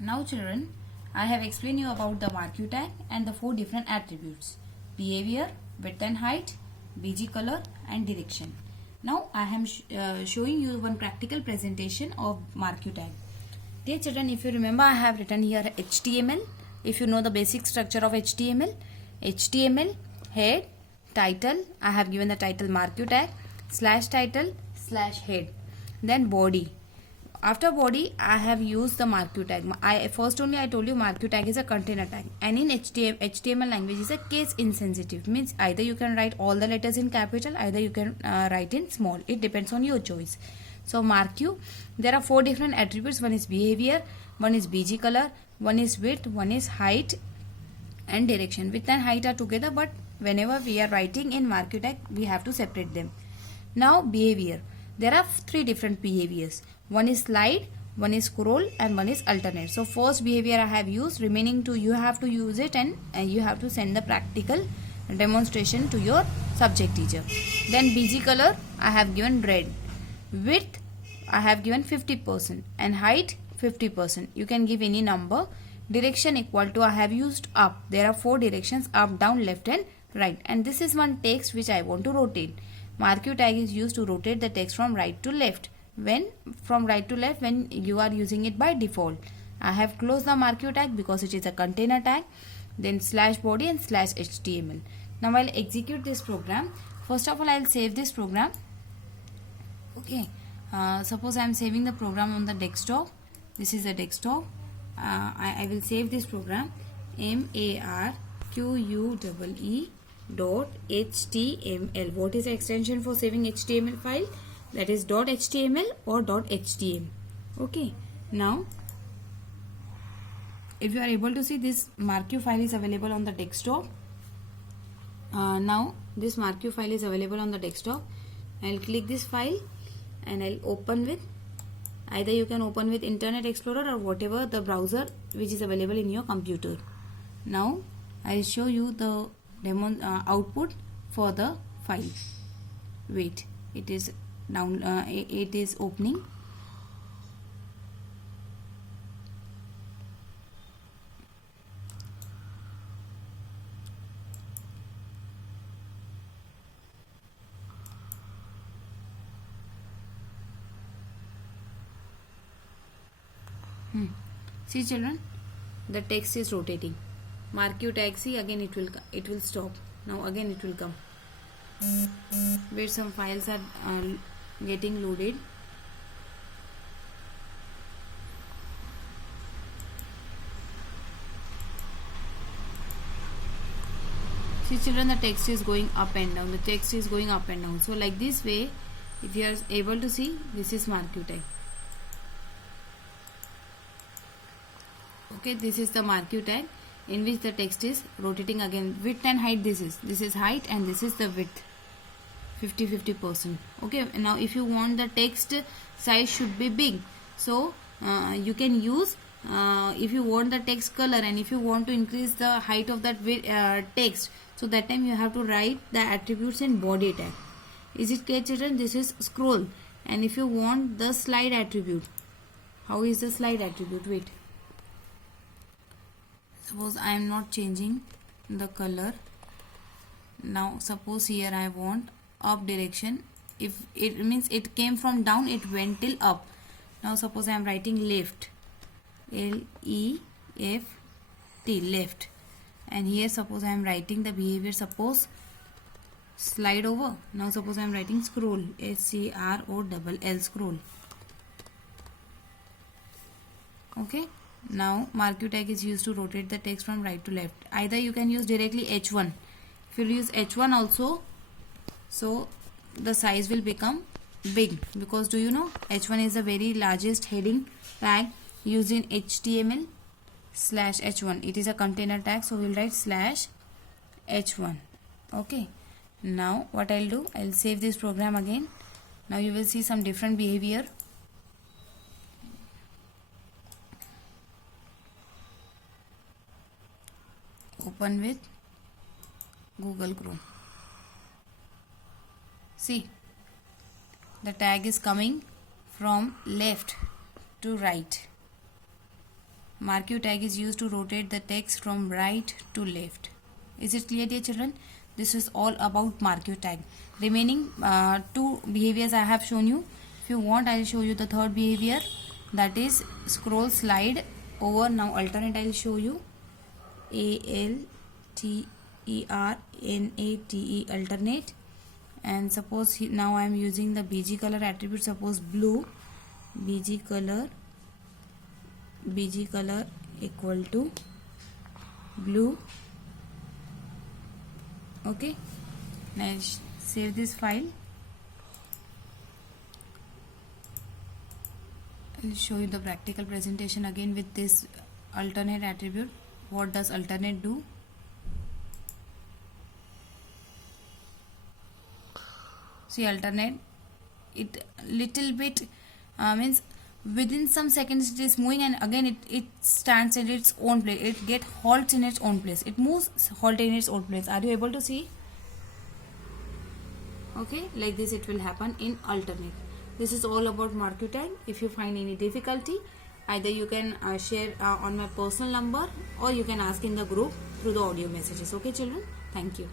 Now children, I have explained you about the marquee tag and the 4 different attributes: behavior, width and height, BG color and direction. Now I am showing you one practical presentation of marquee tag. Dear children, if you remember, I have written here HTML. If you know the basic structure of HTML, head, title, I have given the title marquee tag, /title, /head, then body. After body, I have used the marquee tag. I told you marquee tag is a container tag, and in HTML language is a case insensitive. Means either you can write all the letters in capital, either you can write in small. It depends on your choice. So marquee, there are 4 different attributes. One is behavior, one is BG color, one is width, one is height and direction. Width and height are together, but whenever we are writing in marquee tag, we have to separate them. Now behavior. There are 3 different behaviors. One is slide, one is scroll and one is alternate. So first behavior I have used, remaining 2 you have to use it, and you have to send the practical demonstration to your subject teacher. Then BG color I have given red. Width I have given 50% and height 50%. You can give any number. Direction equal to I have used up. There are 4 directions: up, down, left and right. And this is one text which I want to rotate. Marquee tag is used to rotate the text from right to left. When you are using it by default. I have closed the marquee tag because it is a container tag. Then /body and /html. Now I'll execute this program. First of all, I'll save this program. Okay. Suppose I am saving the program on the desktop. This is a desktop. I will save this program. marquee.html. What is the extension for saving HTML file? That is .html or .htm. Okay. Now, if you are able to see, this marquee file is available on the desktop. Now, this marquee file is available on the desktop. I'll click this file and I'll open with. Either you can open with Internet Explorer or whatever the browser which is available in your computer. Now, I'll show you the demo output for the file. Wait, it is down. It is opening. See children, the text is rotating. Marquee tag, see, again it will stop. Now again it will come. Where some files are getting loaded. See children, the text is going up and down. The text is going up and down. So like this way, if you are able to see, this is marquee tag. Okay, this is the marquee tag in which the text is rotating again. Width and height, this is height and this is the width, 50%. Okay, now if you want the text size should be big, so you can use if you want the text color and if you want to increase the height of that text, so that time you have to write the attributes in body tag. Is it clear children? This is scroll. And if you want the slide attribute, how is the slide attribute? Wait, suppose I am not changing the color. Now suppose here I want up direction. If it means it came from down, it went till up. Now suppose I am writing left, L-E-F-T, left. And here suppose I am writing the behavior, suppose slide over. Now suppose I am writing scroll, S-C-R-O-L-L, scroll. Okay. Now marquee tag is used to rotate the text from right to left. Either you can use directly H1. If you use H1 also, so the size will become big, because do you know H1 is the very largest heading tag used in HTML. /H1, it is a container tag, so we'll write /H1. Okay. Now what I'll do, I'll save this program again. Now you will see some different behavior. Open with Google Chrome. See, the tag is coming from left to right. Marquee tag is used to rotate the text from right to left. Is it clear, dear children? This is all about marquee tag. Remaining two behaviors I have shown you. If you want, I will show you the third behavior, that is scroll slide over. Now alternate I will show you. ALTERNATE, alternate. And suppose now I am using the BG color attribute. Suppose blue, BG color equal to blue. Okay, now save this file. I'll show you the practical presentation again with this alternate attribute. What does alternate do? See, alternate, it little bit means within some seconds it is moving, and again it stands in its own place. It get halts in its own place. It moves, halt in its own place. Are you able to see? Okay, like this it will happen in alternate. This is all about marquee tag. If you find any difficulty, either you can share on my personal number, or you can ask in the group through the audio messages. Okay children, thank you.